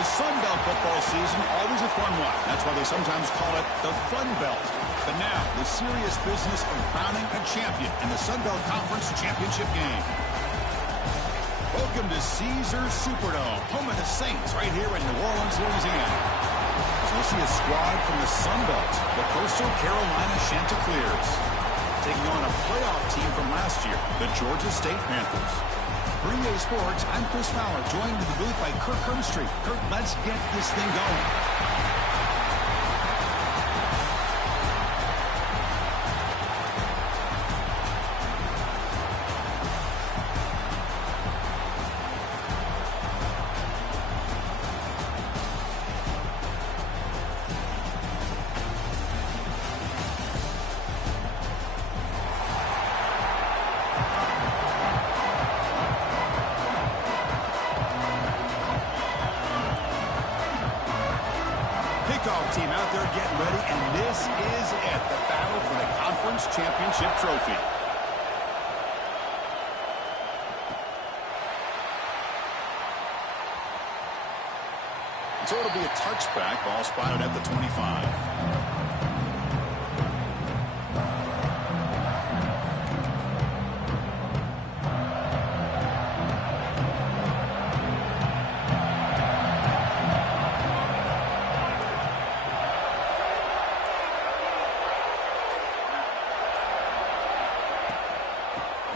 The Sun Belt football season, always a fun one. That's why they sometimes call it the Fun Belt. But now, the serious business of crowning a champion in the Sun Belt Conference Championship game. Welcome to Caesars Superdome, home of the Saints, right here in New Orleans, Louisiana. So we'll see a squad from the Sun Belt, the Coastal Carolina Chanticleers, taking on a playoff team from last year, the Georgia State Panthers. For EA Sports, I'm Chris Fowler, joined in the booth by Kirk Hermstreet. Kirk, let's get this thing going. Kickoff team out there getting ready, and this is it, the battle for the conference championship trophy. So it'll be a touchback, ball spotted at the 25.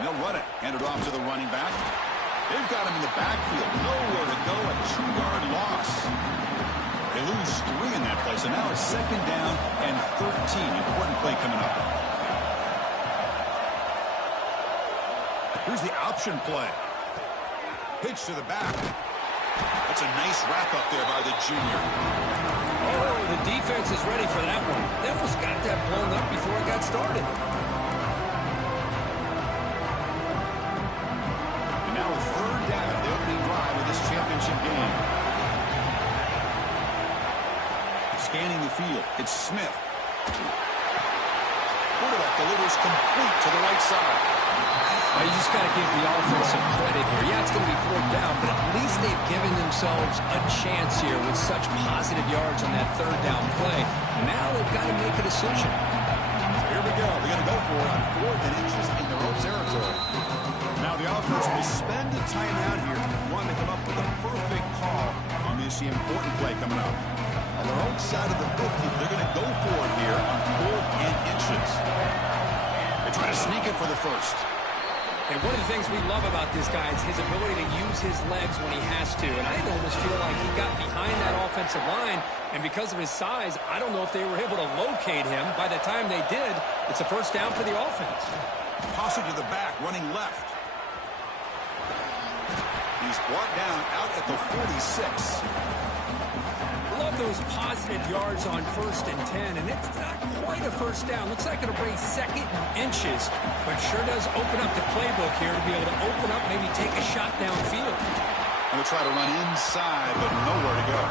They'll run it. Hand it off to the running back. They've got him in the backfield. Nowhere to go. A 2-yard loss. They lose 3 in that play. So now it's 2nd down and 13. Important play coming up. Here's the option play. Pitch to the back. That's a nice wrap up there by the junior. Oh, the defense is ready for that one. They almost got that blown up before it got started. Championship game. Scanning the field. It's Smith. Quarterback delivers complete to the right side. You just got to give the offense some credit here. Yeah, it's going to be 4th down, but at least they've given themselves a chance here with such positive yards on that 3rd down play. Now they've got to make a decision. Here we go. They're going to go for it on 4th and inches in their own territory. Now the offense will spend a timeout here. Want to come up with a perfect call on this important play coming up. On their own side of the 50, they're going to go for it here on 4th and inches. They try to sneak it for the first. And one of the things we love about this guy is his ability to use his legs when he has to. And I almost feel like he got behind that offensive line, and because of his size, I don't know if they were able to locate him. By the time they did, it's a 1st down for the offense. Toss it to the back, running left. He's brought down out at the 46. Love those positive yards on 1st and 10, and it's not quite a 1st down. Looks like it'll bring 2nd and inches, but sure does open up the playbook here to be able to open up, maybe take a shot downfield. Going to try to run inside, but nowhere to go.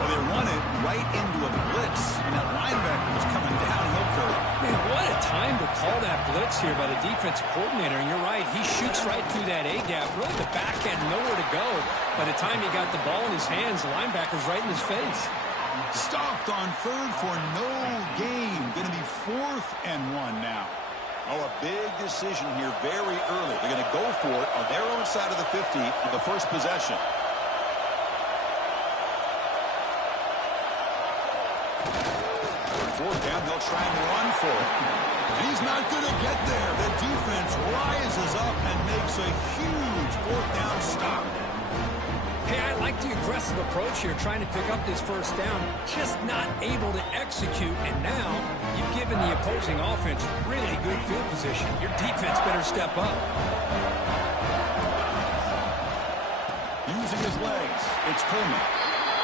Well, they run it right into a blitz, and that linebacker was coming downhill curve. Man, what a time to call that blitz here by the defensive coordinator. And you're right, he shoots right through that A-gap. Really, the back had nowhere to go. By the time he got the ball in his hands, the linebacker's right in his face. Stopped on 3rd for no gain. Going to be 4th and 1 now. Oh, a big decision here very early. They're going to go for it on their own side of the 50 on the first possession. Fourth down, they'll try and run for it. And he's not going to get there. The defense rises up and makes a huge 4th down stop. Hey, I like the aggressive approach here, trying to pick up this 1st down, just not able to execute. And now you've given the opposing offense really good field position. Your defense better step up. Using his legs, it's Coleman.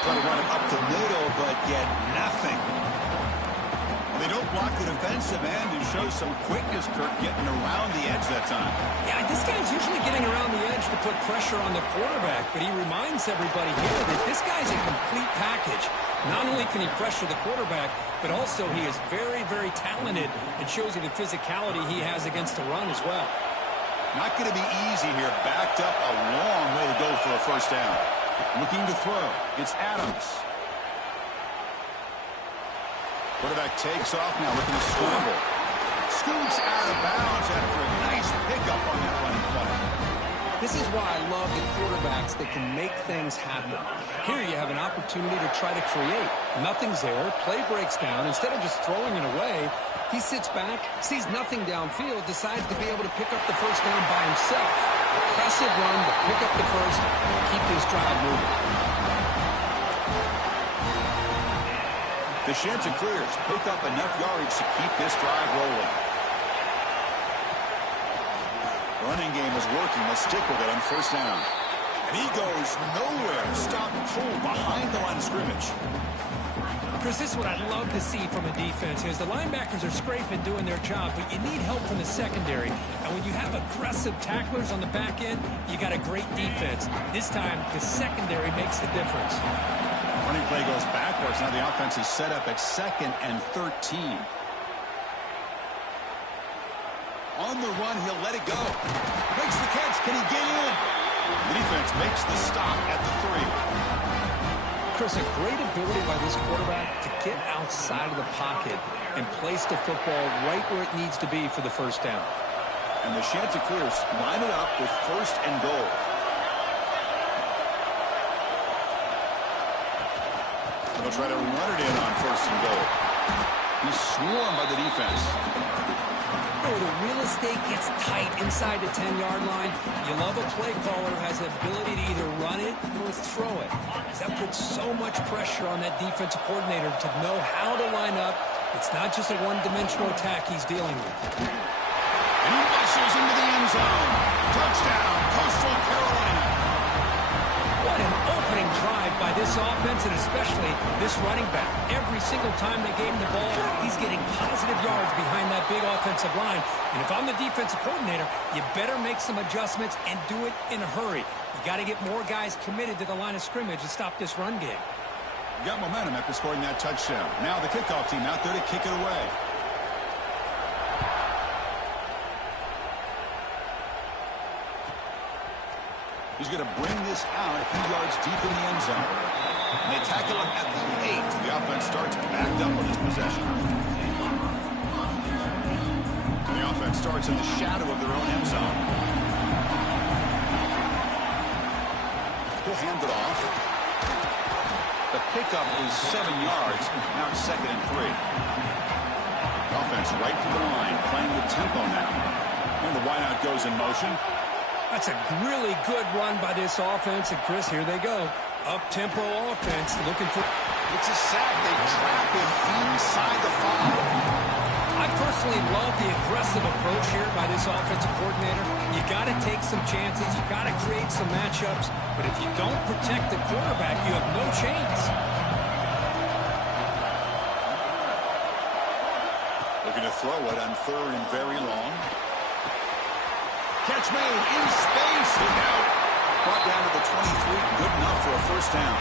Trying to run it up the middle, but get nothing. They don't block the defensive end and show some quickness, Kirk, getting around the edge that time. Yeah, this guy's usually getting around the edge to put pressure on the quarterback, but he reminds everybody here that this guy's a complete package. Not only can he pressure the quarterback, but also he is very, very talented and shows you the physicality he has against the run as well. Not going to be easy here. Backed up a long way to go for a 1st down. Looking to throw. It's Adams. Quarterback takes off now, looking to scramble. Scoots out of bounds after a nice pickup on that running play. This is why I love the quarterbacks that can make things happen. Here you have an opportunity to try to create. Nothing's there. Play breaks down. Instead of just throwing it away, he sits back, sees nothing downfield, decides to be able to pick up the first down by himself. Impressive run to pick up the first, keep this drive moving. The Chanticleers pick up enough yardage to keep this drive rolling. Running game is working. Let's stick with it on first down. And he goes nowhere. Stop cold behind the line of scrimmage. Chris, this is what I'd love to see from a defense is the linebackers are scraping, doing their job, but you need help from the secondary. And when you have aggressive tacklers on the back end, you got a great defense. This time, the secondary makes the difference. Running play goes backwards. Now the offense is set up at 2nd and 13. On the run, he'll let it go. Makes the catch. Can he get in? The defense makes the stop at the 3. Chris, a great ability by this quarterback to get outside of the pocket and place the football right where it needs to be for the first down. And the Chanticleers line it up with 1st and goal. They'll try to run it in on 1st and goal. He's swarmed by the defense. Oh, the real estate gets tight inside the 10-yard line. You love a play caller who has the ability to either run it or throw it. That puts so much pressure on that defensive coordinator to know how to line up. It's not just a one-dimensional attack he's dealing with. And he rushes into the end zone. Touchdown, Coastal Carolina. What an opening drive by this offense, and especially this running back. Every single time they gave him the ball, he's getting positive yards behind that big offensive line. And if I'm the defensive coordinator, you better make some adjustments and do it in a hurry. You got to get more guys committed to the line of scrimmage to stop this run game. You got momentum after scoring that touchdown. Now the kickoff team out there to kick it away. He's going to bring this out a few yards deep in the end zone. And they tackle him at the 8. The offense starts backed up on this possession. The offense starts in the shadow of their own end zone. He'll hand it off. The pickup is 7 yards. Now it's 2nd and 3. The offense right to the line, playing with tempo now. And the wideout goes in motion. That's a really good run by this offense. And, Chris, here they go. Up-tempo offense looking for... It's a sack. They trap him inside the 5. I personally love the aggressive approach here by this offensive coordinator. You got to take some chances. You got to create some matchups. But if you don't protect the quarterback, you have no chance. Looking to throw it on 3rd and very long. Catch made in space. Look out. Brought down to the 23. Good enough for a first down.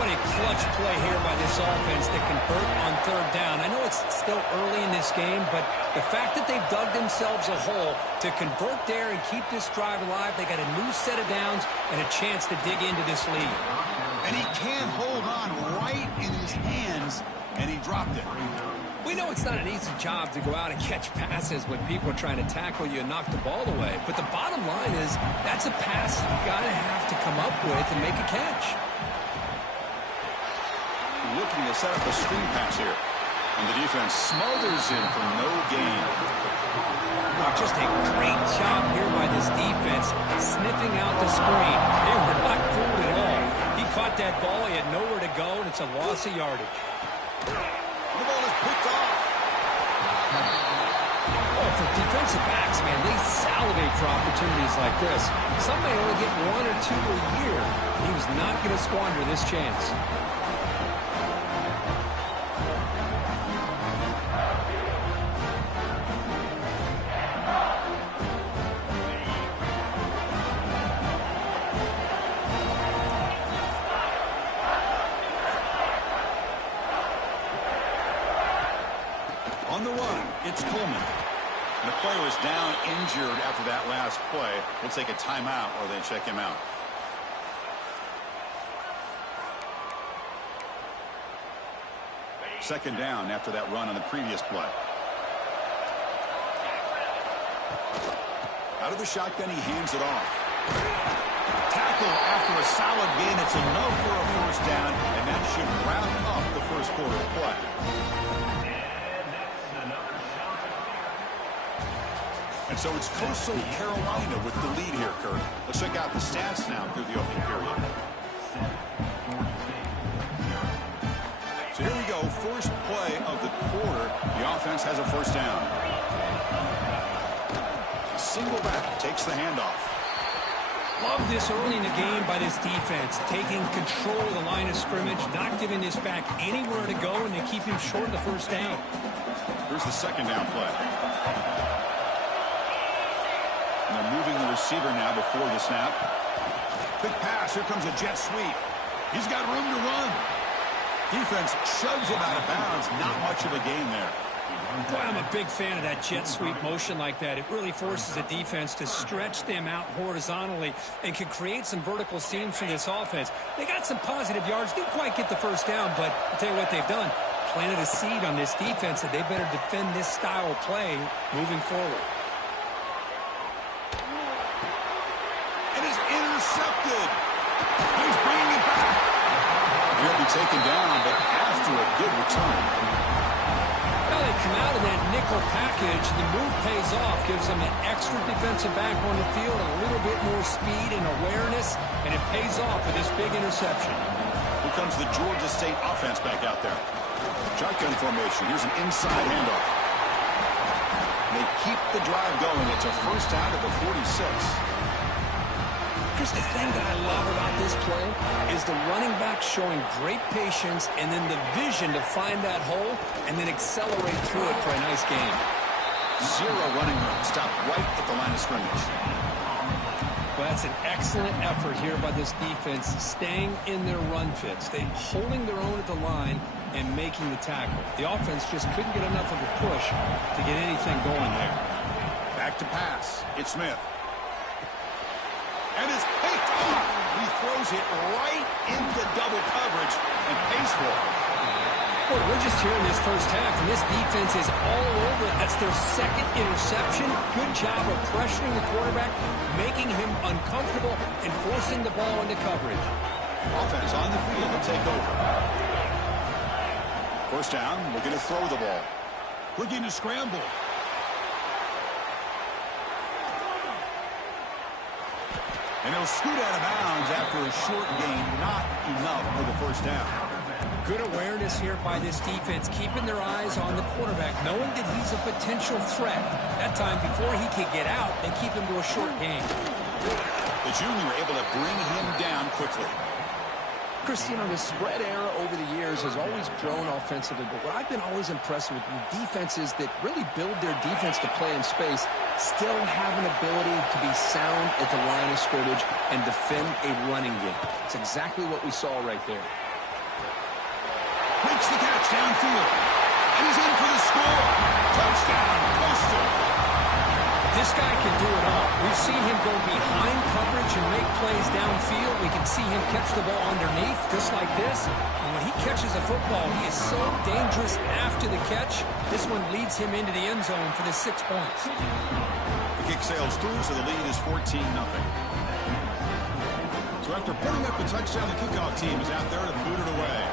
What a clutch play here by this offense to convert on 3rd down. I know it's still early in this game, but the fact that they've dug themselves a hole to convert there and keep this drive alive, they got a new set of downs and a chance to dig into this lead. And he can't hold on right in his hands, and he dropped it. We know it's not an easy job to go out and catch passes when people are trying to tackle you and knock the ball away. But the bottom line is that's a pass you got to have to come up with and make a catch. Looking to set up a screen pass here. And the defense smothers him for no gain. Oh, just a great job here by this defense, sniffing out the screen. They were not fooled at all. He caught that ball. He had nowhere to go, and it's a loss of yardage. The ball is picked off. Oh, for defensive backs, man, they salivate for opportunities like this. Some may only get 1 or 2 a year. He was not going to squander this chance. On the run, it's Coleman. And the player is down injured after that last play. We'll take a timeout or they check him out. Second down after that run on the previous play. Out of the shotgun, he hands it off. Tackle after a solid gain. It's enough for a first down, and that should wrap up the first quarter of play. And so it's Coastal Carolina with the lead here, Kurt. Let's check out the stats now through the opening period. So here we go, first play of the quarter. The offense has a first down. Single back takes the handoff. Love this early in the game by this defense, taking control of the line of scrimmage, not giving this back anywhere to go, and they keep him short of the first down. Here's the second down play. And they're moving the receiver now before the snap. Quick pass. Here comes a jet sweep. He's got room to run. Defense shoves him out of bounds. Not much of a gain there. Boy, I'm a big fan of that jet sweep motion like that. It really forces a defense to stretch them out horizontally and can create some vertical seams for this offense. They got some positive yards. Didn't quite get the first down, but I'll tell you what they've done. Planted a seed on this defense that they better defend this style of play moving forward. It is intercepted. He's bringing it back. He'll be taken down, but after a good return. Well, they come out of that nickel package. The move pays off, gives them an extra defensive back on the field, a little bit more speed and awareness, and it pays off with this big interception. Here comes the Georgia State offense back out there. Shotgun formation. Here's an inside handoff. They keep the drive going. It's a first down at the 46. Chris, the thing that I love about this play is the running back showing great patience and then the vision to find that hole and then accelerate through it for a nice gain. Zero running room. Stop right at the line of scrimmage. Well, that's an excellent effort here by this defense, staying in their run fits. They holding their own at the line and making the tackle. The offense just couldn't get enough of a push to get anything going there. Back to pass. It's Smith. And it's picked off. He throws it right into double coverage and pays for it. Well, we're just here in this first half, and this defense is all over it. That's their second interception. Good job of pressuring the quarterback, making him uncomfortable, and forcing the ball into coverage. Offense on the field to take over. First down, looking to throw the ball. Looking to scramble. And he'll scoot out of bounds after a short gain, not enough for the first down. Good awareness here by this defense, keeping their eyes on the quarterback, knowing that he's a potential threat. That time, before he could get out, they keep him to a short gain. The junior able to bring him down quickly. Chris, you know, the spread era over the years has always grown offensively, but what I've been always impressed with the defenses that really build their defense to play in space still have an ability to be sound at the line of scrimmage and defend a running game. It's exactly what we saw right there. Makes the catch downfield. And he's in for the score. Touchdown, Coastal. This guy can do it all. We've seen him go behind coverage and make plays downfield. We can see him catch the ball underneath, just like this. And when he catches a football, he is so dangerous after the catch. This one leads him into the end zone for the 6 points. The kick sails through, so the lead is 14-0. So after putting up the touchdown, the kickoff team is out there to boot it away.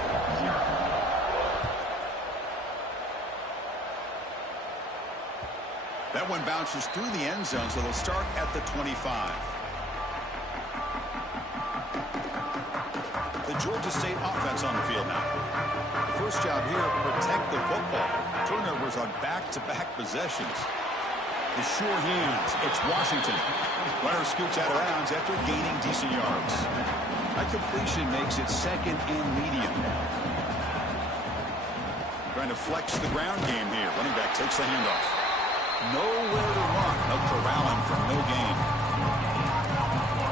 That one bounces through the end zone, so they'll start at the 25. The Georgia State offense on the field now. The first job here, protect the football. Turnovers on back-to-back possessions. The sure hands, it's Washington. Runner scoots out of bounds after gaining decent yards. That completion makes it second and medium. Trying to flex the ground game here. Running back takes the handoff. Nowhere to run. They'll corral him for no gain.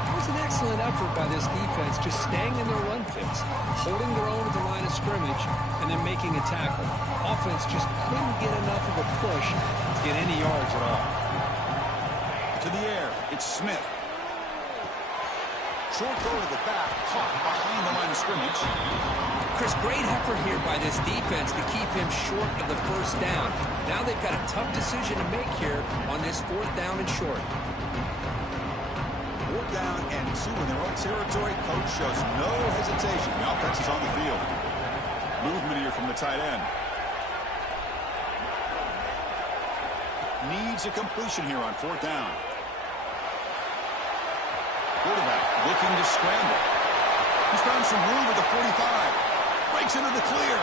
It was an excellent effort by this defense, just staying in their run fits, holding their own at the line of scrimmage, and then making a tackle. Offense just couldn't get enough of a push to get any yards at all. To the air, it's Smith. Short throw to the back, caught behind the line of scrimmage. Chris, great effort here by this defense to keep him short of the first down. Now they've got a tough decision to make here on this 4th down and short. 4th down and 2 in their own territory. Coach shows no hesitation. The offense is on the field. Movement here from the tight end. Needs a completion here on 4th down. Quarterback looking to scramble. He's found some room at the 45. Breaks into the clear.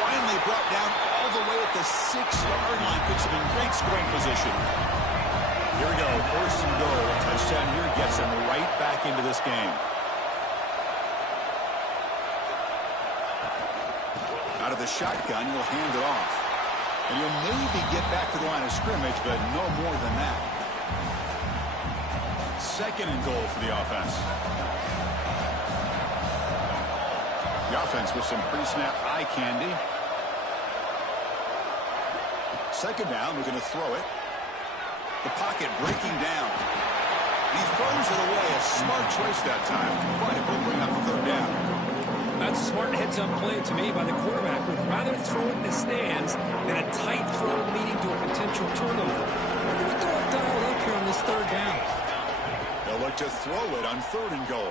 Finally brought down all the way at the 6-yard line. Puts him in great scoring position. Here we go. 1st and goal. A touchdown here gets him right back into this game. Out of the shotgun, he'll hand it off. And he'll maybe get back to the line of scrimmage, but no more than that. 2nd and goal for the offense. The offense with some pre-snap eye candy. 2nd down, we're going to throw it. The pocket breaking down. He throws it away. A smart choice that time. But it will bring up 3rd down. That's a smart heads-up play to me by the quarterback. Would rather throw it in the stands than a tight throw leading to a potential turnover. We're going to throw it dialed up here on this 3rd down. They'll look to throw it on 3rd and goal.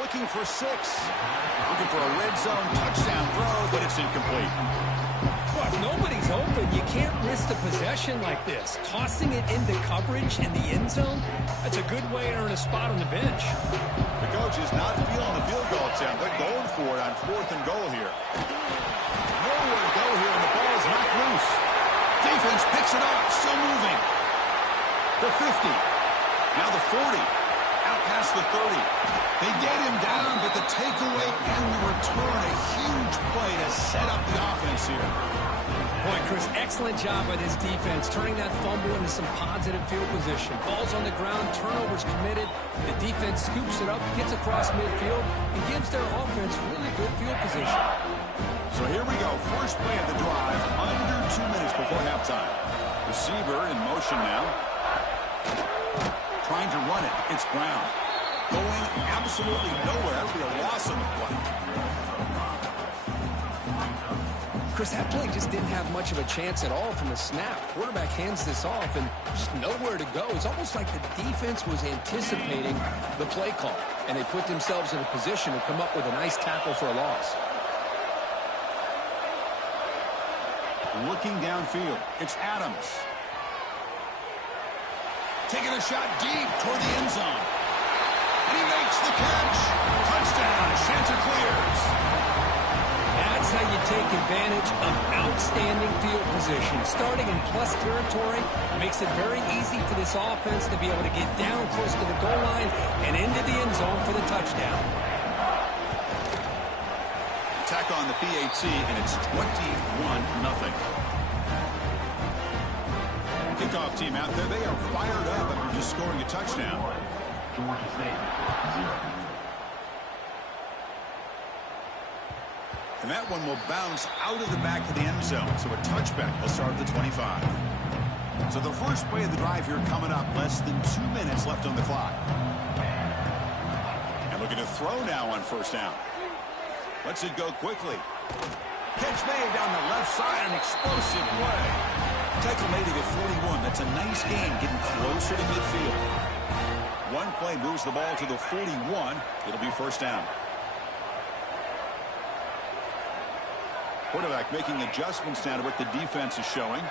Looking for 6. Looking for a red zone touchdown throw, but it's incomplete. Well, if nobody's open, you can't risk the possession like this. Tossing it into coverage in the end zone, that's a good way to earn a spot on the bench. The coach is not feeling the field goal attempt, but going for it on 4th and goal here. Nowhere to go here, and the ball is knocked loose. Defense picks it up, still moving. The 50. Now the 40. Out past the 30. They get him down, but the takeaway and the return, a huge play to set up the offense here. Boy, Chris, excellent job by this defense, turning that fumble into some positive field position. Ball's on the ground, turnovers committed. The defense scoops it up, gets across midfield, and gives their offense really good field position. So here we go. First play of the drive, under 2 minutes before halftime. Receiver in motion now. Trying to run it. It's Brown. Going absolutely nowhere. That'll be a loss on the play. Chris, that play just didn't have much of a chance at all from the snap. Quarterback hands this off and just nowhere to go. It's almost like the defense was anticipating the play call, and they put themselves in a position to come up with a nice tackle for a loss. Looking downfield. It's Adams. Taking a shot deep toward the end zone. And he makes the catch. Touchdown. Chanticleers. That's how you take advantage of outstanding field position. Starting in plus territory makes it very easy for this offense to be able to get down close to the goal line and into the end zone for the touchdown. Attack on the PAT, and it's 21-0. Kickoff team out there, they are fired up after just scoring a touchdown. Georgia State, 0. And that one will bounce out of the back of the end zone. So a touchback will start at the 25. So the first play of the drive here coming up. Less than 2 minutes left on the clock. And looking to throw now on 1st down. Lets it go quickly. Catch made down the left side. An explosive play. Tackle made it at 41. That's a nice gain, getting closer to midfield. One play moves the ball to the 41. It'll be 1st down. Quarterback making adjustments now to what the defense is showing.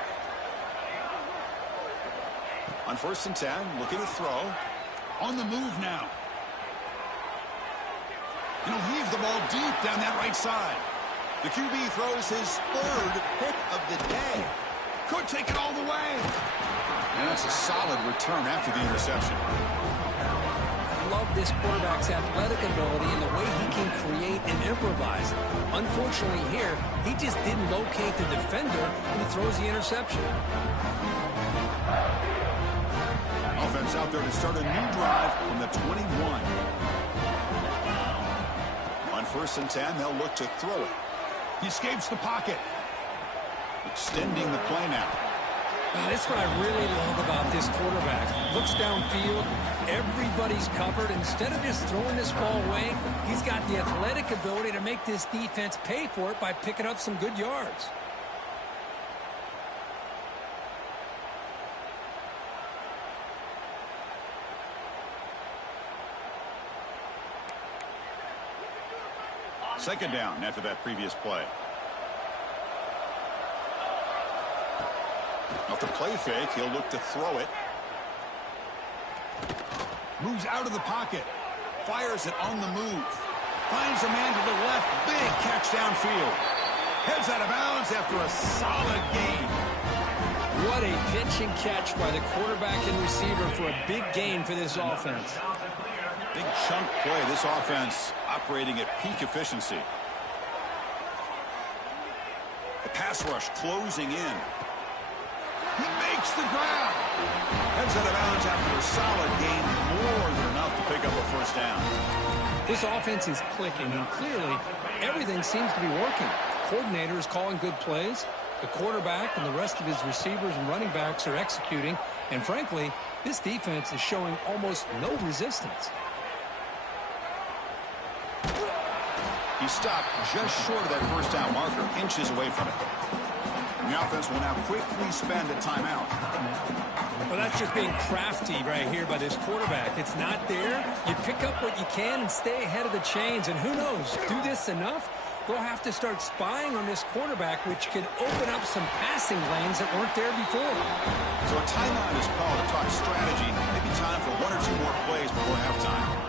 On 1st and 10, looking to throw. On the move now. And he'll heave the ball deep down that right side. The QB throws his 3rd pick of the day. Could take it all the way. And that's a solid return after the interception. I love this quarterback's athletic ability and the way he can create and improvise. Unfortunately here, he just didn't locate the defender when he throws the interception. Offense out there to start a new drive from the 21. On 1st and 10, they'll look to throw it. He escapes the pocket. Extending the play now. That's what I really love about this quarterback. Looks downfield, Everybody's covered. Instead of just throwing this ball away, he's got the athletic ability to make this defense pay for it by picking up some good yards. Second down after that previous play. Off the play fake, he'll look to throw it. Moves out of the pocket. Fires it on the move. Finds a man to the left. Big catch downfield. Heads out of bounds after a solid gain. What a pitch and catch by the quarterback and receiver for a big gain for this offense. Big chunk play. This offense operating at peak efficiency. The pass rush closing in. He makes the grab. Heads out of bounds after a solid gain. More than enough to pick up a first down. This offense is clicking, and clearly everything seems to be working. The coordinator is calling good plays. The quarterback and the rest of his receivers and running backs are executing. And frankly, this defense is showing almost no resistance. He stopped just short of that first down marker, inches away from it. And the offense will now quickly spend a timeout. Well, that's just being crafty right here by this quarterback. It's not there. You pick up what you can and stay ahead of the chains. And who knows, do this enough, they'll have to start spying on this quarterback, which can open up some passing lanes that weren't there before. So a timeout is called to talk strategy. Maybe time for one or two more plays before halftime.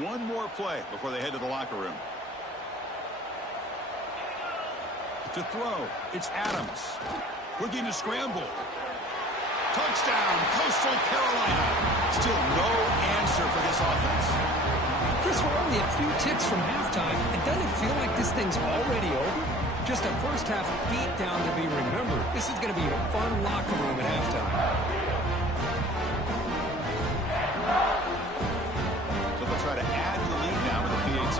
One more play before they head to the locker room. To throw, it's Adams. Looking to scramble. Touchdown, Coastal Carolina. Still no answer for this offense. Chris, we're only a few ticks from halftime. It doesn't feel like this thing's already over. Just a first half beatdown to be remembered. This is going to be a fun locker room at halftime. Try to add to the lead now with the PAT.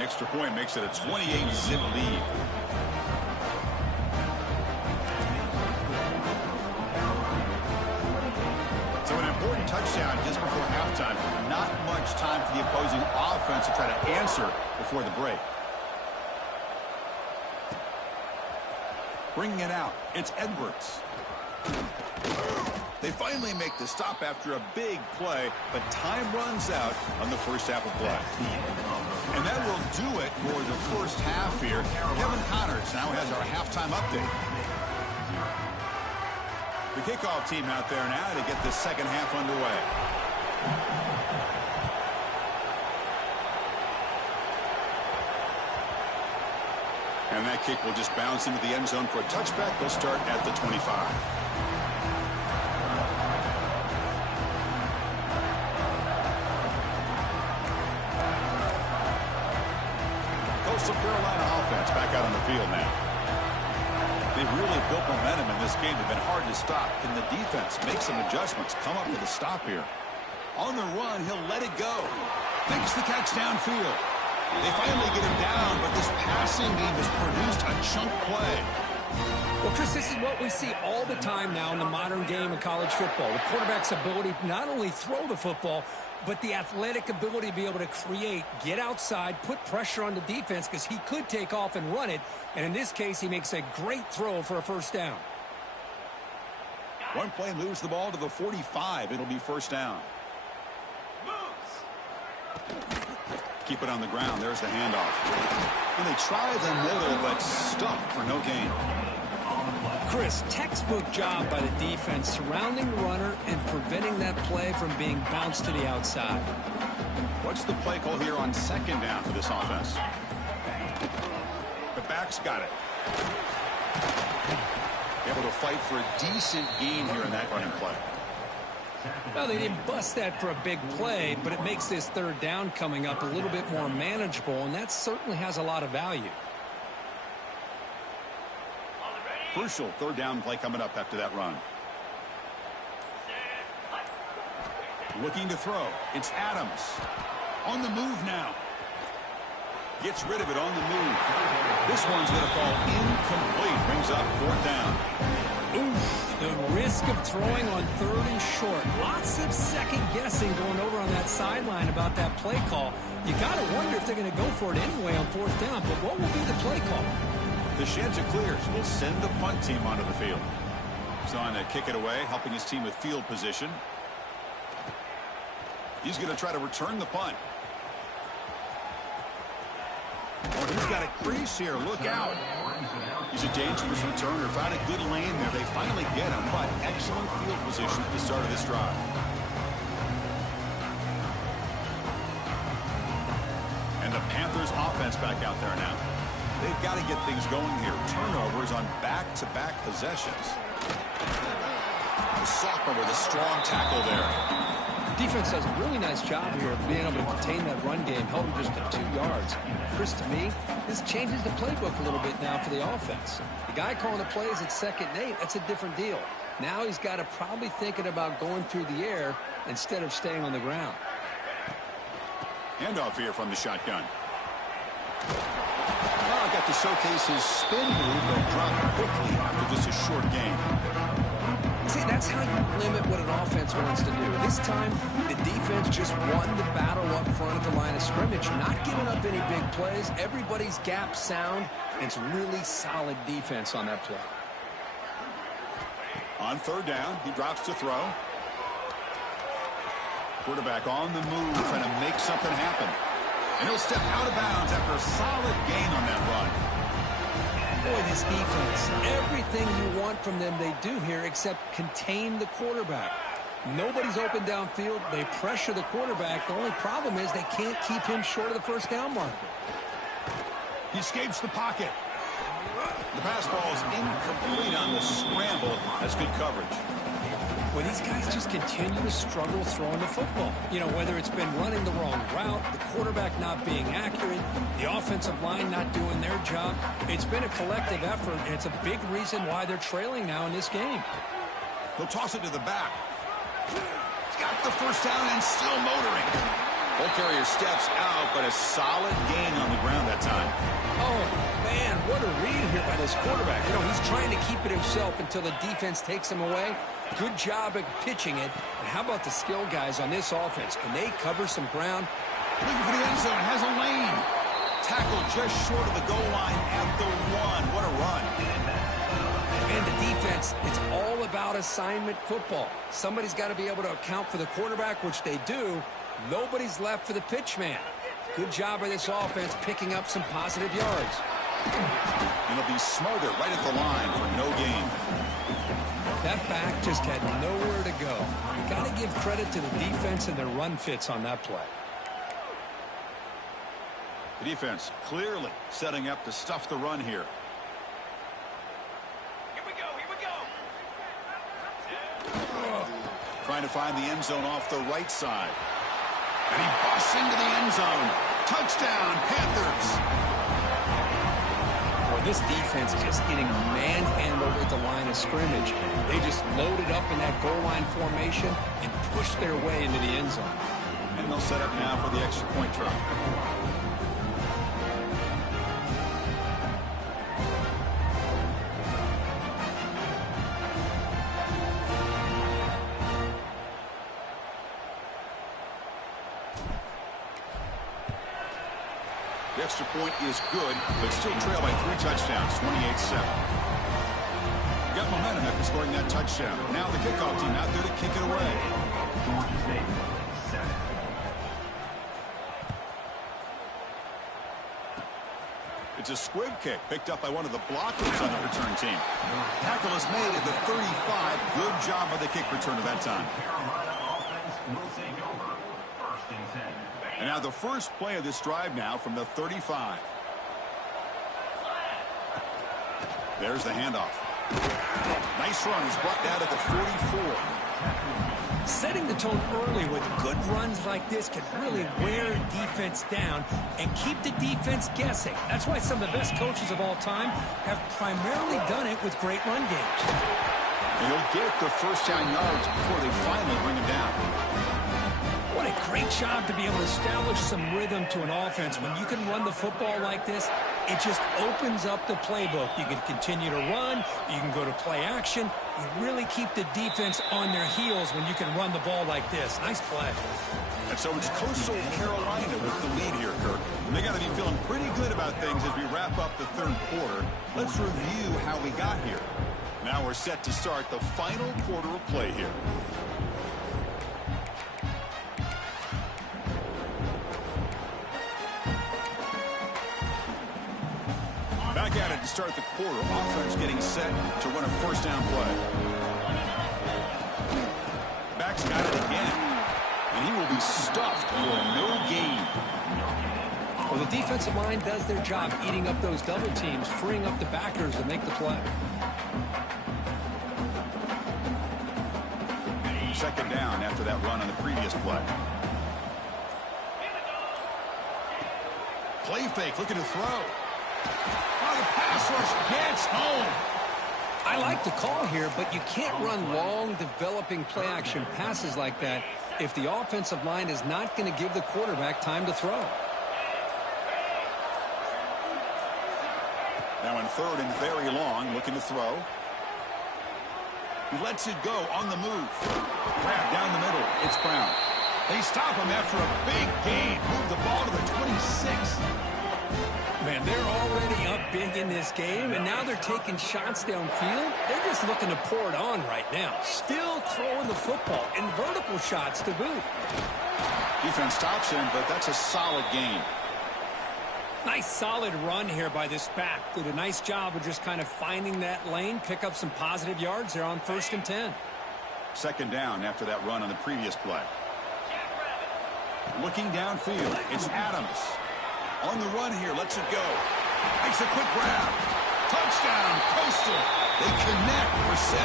Extra point makes it a 28-zip lead. So an important touchdown just before halftime. Not much time for the opposing offense to try to answer before the break. Bringing it out, it's Edwards. They finally make the stop after a big play, but time runs out on the first half of play. And that will do it for the first half here. Kevin Connors now has our halftime update. The kickoff team out there now to get the second half underway. And that kick will just bounce into the end zone for a touchback. They'll start at the 25. Coastal Carolina offense back out on the field now. They've really built momentum in this game. They've been hard to stop. Can the defense make some adjustments? Come up with a stop here. On the run, he'll let it go. Makes the catch downfield. They finally get him down, but this passing game has produced a chunk play. Well, Chris, this is what we see all the time now in the modern game of college football. The quarterback's ability to not only throw the football, but the athletic ability to be able to create, get outside, put pressure on the defense because he could take off and run it. And in this case, he makes a great throw for a first down. One play moves the ball to the 45. It'll be first down. Keep it on the ground. There's the handoff. And they try the middle, but stuck for no gain. Chris, textbook job by the defense surrounding the runner and preventing that play from being bounced to the outside. What's the play call here on second down for this offense? The back's got it. Able to fight for a decent gain here in that running play. Well, they didn't bust that for a big play, but it makes this third down coming up a little bit more manageable, and that certainly has a lot of value. Crucial third down play coming up after that run. Looking to throw. It's Adams. On the move now. Gets rid of it on the move. This one's going to fall incomplete. Brings up 4th down. Oof, the risk of throwing on 3rd and short. Lots of second guessing going over on that sideline about that play call. You got to wonder if they're going to go for it anyway on 4th down. But what will be the play call? The sheds are clear. So we'll send the punt team onto the field. He's on to kick it away, helping his team with field position. He's going to try to return the punt. Oh, he's got a crease here. Look out. He's a dangerous returner. Found a good lane there. They finally get him, but excellent field position at the start of this drive. And the Panthers offense back out there now. They've got to get things going here. Turnovers on back-to-back possessions. The sophomore with a strong tackle there. Defense does a really nice job here of being able to contain that run game, held him just to 2 yards. Chris, to me, this changes the playbook a little bit now for the offense. The guy calling the plays at 2nd and 8, that's a different deal. Now he's got to probably thinking about going through the air instead of staying on the ground. Handoff here from the shotgun. Well, got to showcase his spin move, but dropped quickly after just a short gain. See, that's how you limit what an offense wants to do. This time, the defense just won the battle up front at the line of scrimmage, not giving up any big plays. Everybody's gap sound, and it's really solid defense on that play. On 3rd down, he drops to throw. Quarterback on the move, trying to make something happen. And he'll step out of bounds after a solid gain on that run. Boy, this defense, everything you want from them they do here except contain the quarterback. Nobody's open downfield. They pressure the quarterback. The only problem is they can't keep him short of the 1st down marker. He escapes the pocket. The pass ball is incomplete on the scramble. That's good coverage. Well, these guys just continue to struggle throwing the football. You know, whether it's been running the wrong route, the quarterback not being accurate, the offensive line not doing their job. It's been a collective effort, and it's a big reason why they're trailing now in this game. He'll toss it to the back. He's got the 1st down and still motoring. Ball carrier steps out, but a solid gain on the ground that time. Oh, man, what a read here by this quarterback. You know, he's trying to keep it himself until the defense takes him away. Good job at pitching it. And how about the skill guys on this offense? Can they cover some ground? Looking for the end zone. Has a lane. Tackled just short of the goal line at the 1. What a run. And the defense, it's all about assignment football. Somebody's got to be able to account for the quarterback, which they do. Nobody's left for the pitch man. Good job by this offense picking up some positive yards. And he'll be smothered right at the line for no gain. That back just had nowhere to go. Got to give credit to the defense and their run fits on that play. The defense clearly setting up to stuff the run here. Here we go. Trying to find the end zone off the right side. And he busts into the end zone. Touchdown, Panthers. This defense is just getting manhandled at the line of scrimmage. They just loaded up in that goal line formation and pushed their way into the end zone. And they'll set up now for the extra point try. The extra point is good, but still trail by 3 touchdowns, 28-7. Got momentum after scoring that touchdown. Now the kickoff team out there to kick it away. It's a squib kick picked up by one of the blockers on the return team. Tackle is made at the 35. Good job by the kick returner that time. And now the first play of this drive now from the 35. There's the handoff. Nice run. He's brought down at the 44. Setting the tone early with good runs like this can really wear a defense down and keep the defense guessing. That's why some of the best coaches of all time have primarily done it with great run games. And he'll get the first down yards before they finally bring him down. What a great job to be able to establish some rhythm to an offense. When you can run the football like this, it just opens up the playbook. You can continue to run. You can go to play action. You really keep the defense on their heels when you can run the ball like this. Nice play. And so it's Coastal Carolina with the lead here, Kirk. And they got to be feeling pretty good about things as we wrap up the third quarter. Let's review how we got here. Now we're set to start the final quarter of play here. Back at it to start the quarter. Offense getting set to run a first down play. Back's got it again. And he will be stuffed for no gain. Well, the defensive line does their job eating up those double teams, freeing up the backers to make the play. Second down after that run on the previous play. Play fake, looking to throw. Oh, the pass rush gets home. I like the call here, but you can't run long, developing play-action passes like that if the offensive line is not going to give the quarterback time to throw. Now in third and very long, looking to throw. He lets it go on the move. Grab down the middle. It's Brown. They stop him after a big gain. Move the ball to the 26. Man, they're already up big in this game, and now they're taking shots downfield. They're just looking to pour it on right now. Still throwing the football, and vertical shots to boot. Defense stops him, but that's a solid gain. Nice solid run here by this back. Did a nice job of just kind of finding that lane, pick up some positive yards there on 1st and 10. Second down after that run on the previous play. Looking downfield, it's Adams. On the run here, lets it go. Makes a quick grab. Touchdown, Coastal. They connect for 6.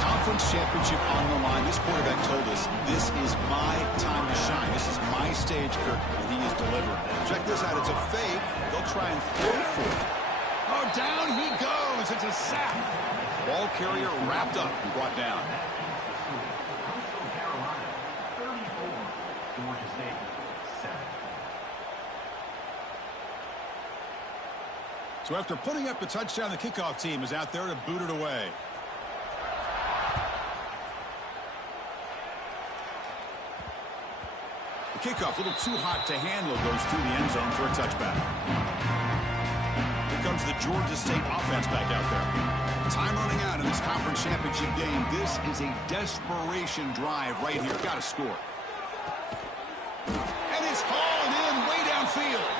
Conference championship on the line. This quarterback told us, this is my time to shine. This is my stage, Kirk, and he is delivering. Check this out. It's a fake. They'll try and throw for it. Oh, down he goes. It's a sack. Ball carrier wrapped up and brought down. Carolina, 34. Georgia State, 7. So after putting up the touchdown, the kickoff team is out there to boot it away. The kickoff, a little too hot to handle, goes through the end zone for a touchback. Here comes the Georgia State offense back out there. Time running out in this conference championship game. This is a desperation drive right here. Got to score. And it's hauled in way downfield.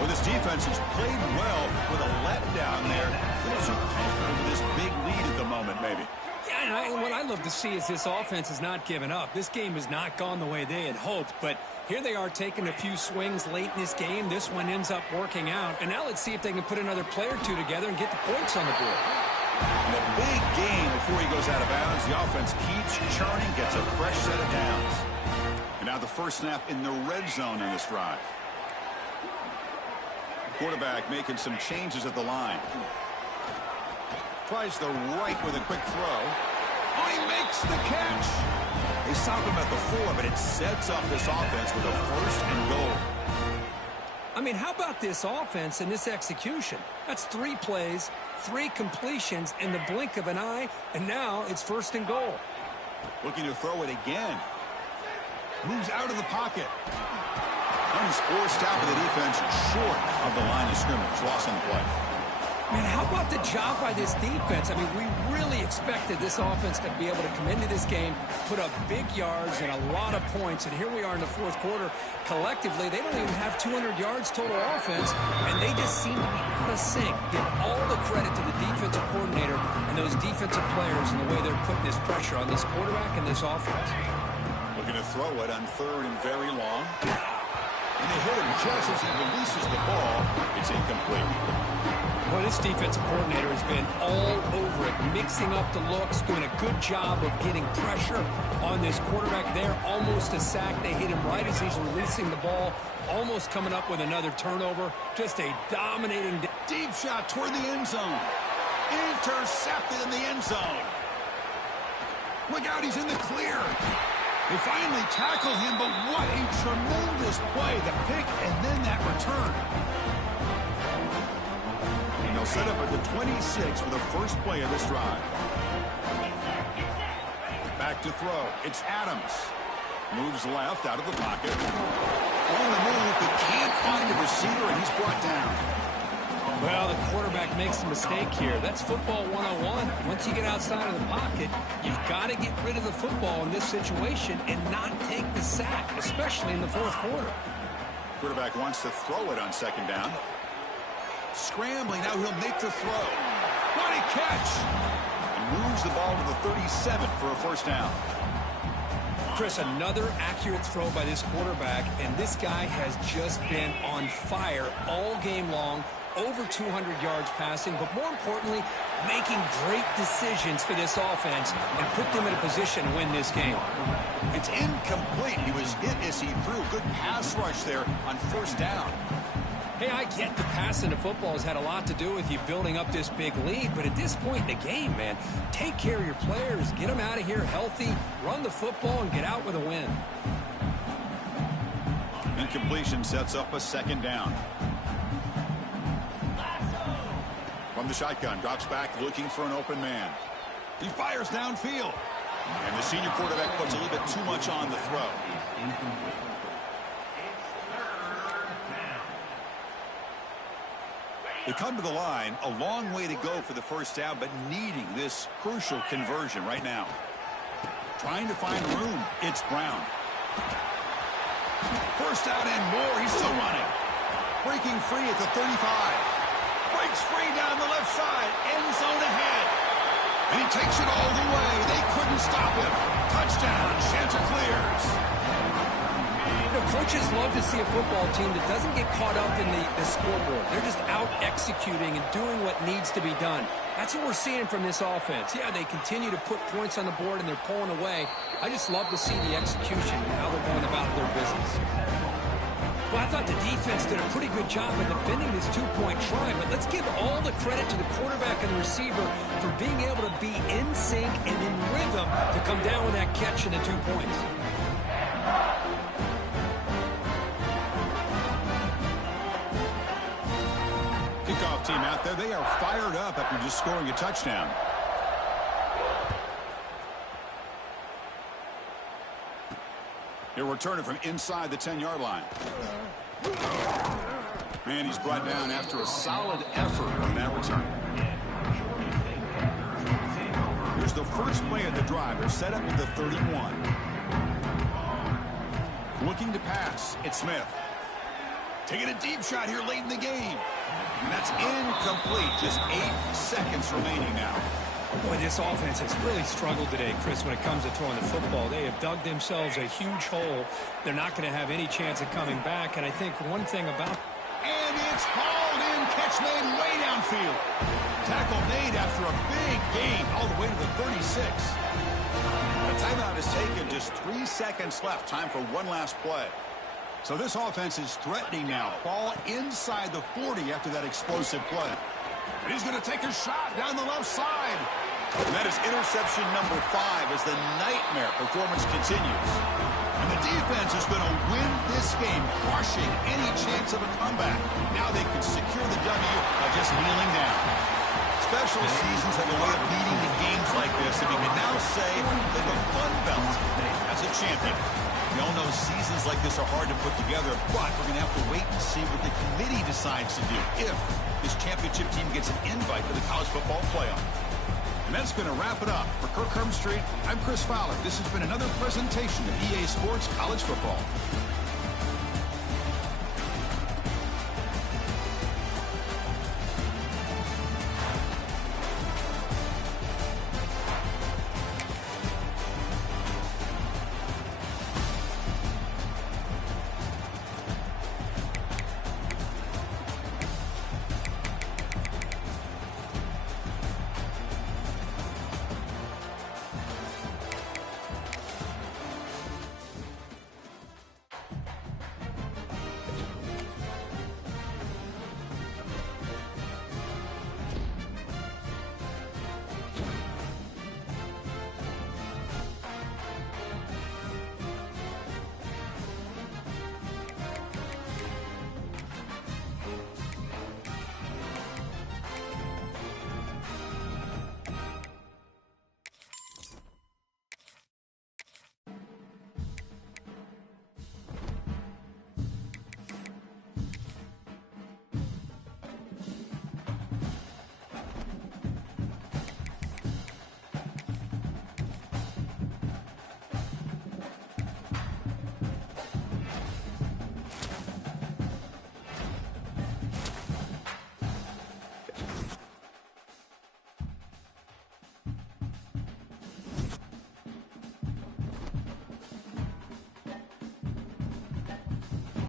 Well, this defense has played well with a letdown there. Feels so comfortable with this big lead at the moment, maybe. Yeah, and what I love to see is this offense has not given up. This game has not gone the way they had hoped, but here they are taking a few swings late in this game. This one ends up working out, and now let's see if they can put another play or two together and get the points on the board. And a big gain before he goes out of bounds. The offense keeps churning, gets a fresh set of downs. And now the first snap in the red zone in this drive. Quarterback making some changes at the line. Tries the right with a quick throw. Oh, he makes the catch. They stop him at the 4, but it sets up this offense with a first and goal. I mean, how about this offense and this execution? That's 3 plays, 3 completions in the blink of an eye, and now it's first and goal. Looking to throw it again. Moves out of the pocket. And he's forced out with the defense short of the line of scrimmage. Loss on the play. Man, how about the job by this defense? I mean, we really expected this offense to be able to come into this game, put up big yards and a lot of points, and here we are in the fourth quarter. Collectively, they don't even have 200 yards total offense, and they just seem to be out of sync. Give all the credit to the defensive coordinator and those defensive players and the way they're putting this pressure on this quarterback and this offense. Looking to throw it on third and very long. And they hit him just as he releases the ball. It's incomplete. Well, this defensive coordinator has been all over it, mixing up the looks, doing a good job of getting pressure on this quarterback there. Almost a sack. They hit him right as he's releasing the ball, almost coming up with another turnover. Just a dominating deep shot toward the end zone. Intercepted in the end zone. Look out, he's in the clear. They finally tackle him, but what a tremendous play. The pick and then that return. And they'll set up at the 26 for the first play of this drive. Back to throw. It's Adams. Moves left out of the pocket. On the move, but can't find a receiver, and he's brought down. Well, the quarterback makes a mistake here. That's football 101. Once you get outside of the pocket, you've got to get rid of the football in this situation and not take the sack, especially in the fourth quarter. Quarterback wants to throw it on second down. Scrambling, now he'll make the throw. What a catch! And moves the ball to the 37 for a first down. Chris, another accurate throw by this quarterback, and this guy has just been on fire all game long. Over 200 yards passing, but more importantly, making great decisions for this offense and put them in a position to win this game. It's incomplete. He was hit as he threw. Good pass rush there on first down. Hey, I get the passing of football has had a lot to do with you building up this big lead, but at this point in the game, man, take care of your players, get them out of here healthy, run the football, and get out with a win. Incompletion sets up a second down. From the shotgun, drops back looking for an open man. He fires downfield. And the senior quarterback puts a little bit too much on the throw. They come to the line, a long way to go for the first down, but needing this crucial conversion right now. Trying to find room. It's Brown. First down and more. He's still running. Breaking free at the 35. Breaks free down the left side. End zone ahead. And he takes it all the way. They couldn't stop him. Touchdown. Chanticleers. You know, coaches love to see a football team that doesn't get caught up in the scoreboard. They're just out executing and doing what needs to be done. That's what we're seeing from this offense. Yeah, they continue to put points on the board and they're pulling away. I just love to see the execution and how they're going about their business. Well, I thought the defense did a pretty good job of defending this two-point try, but let's give all the credit to the quarterback and the receiver for being able to be in sync and in rhythm to come down with that catch and the 2 points. Kickoff team out there, they are fired up after just scoring a touchdown. He'll return it from inside the 10-yard line. And he's brought down after a solid effort on that return. Here's the first play of the drive. They're set up at the 31. Looking to pass. It's Smith. Taking a deep shot here late in the game. And that's incomplete. Just 8 seconds remaining now. Boy, this offense has really struggled today, Chris, when it comes to throwing the football. They have dug themselves a huge hole. They're not going to have any chance of coming back. And I think one thing about... And it's hauled in. Catch made way downfield. Tackle made after a big gain all the way to the 36. The timeout is taken. Just 3 seconds left. Time for one last play. So this offense is threatening now. Ball inside the 40 after that explosive play. And he's going to take a shot down the left side. And that is interception number 5 as the nightmare performance continues. And the defense is going to win this game, crushing any chance of a comeback. Now they can secure the W by just kneeling down. Special seasons have a way of leading to games like this, and we can now say that the Fun Belt as a champion. We all know seasons like this are hard to put together, but we're going to have to wait and see what the committee decides to do if this championship team gets an invite to the college football playoff. And that's going to wrap it up. For Kirk Street, I'm Chris Fowler. This has been another presentation of EA Sports College Football.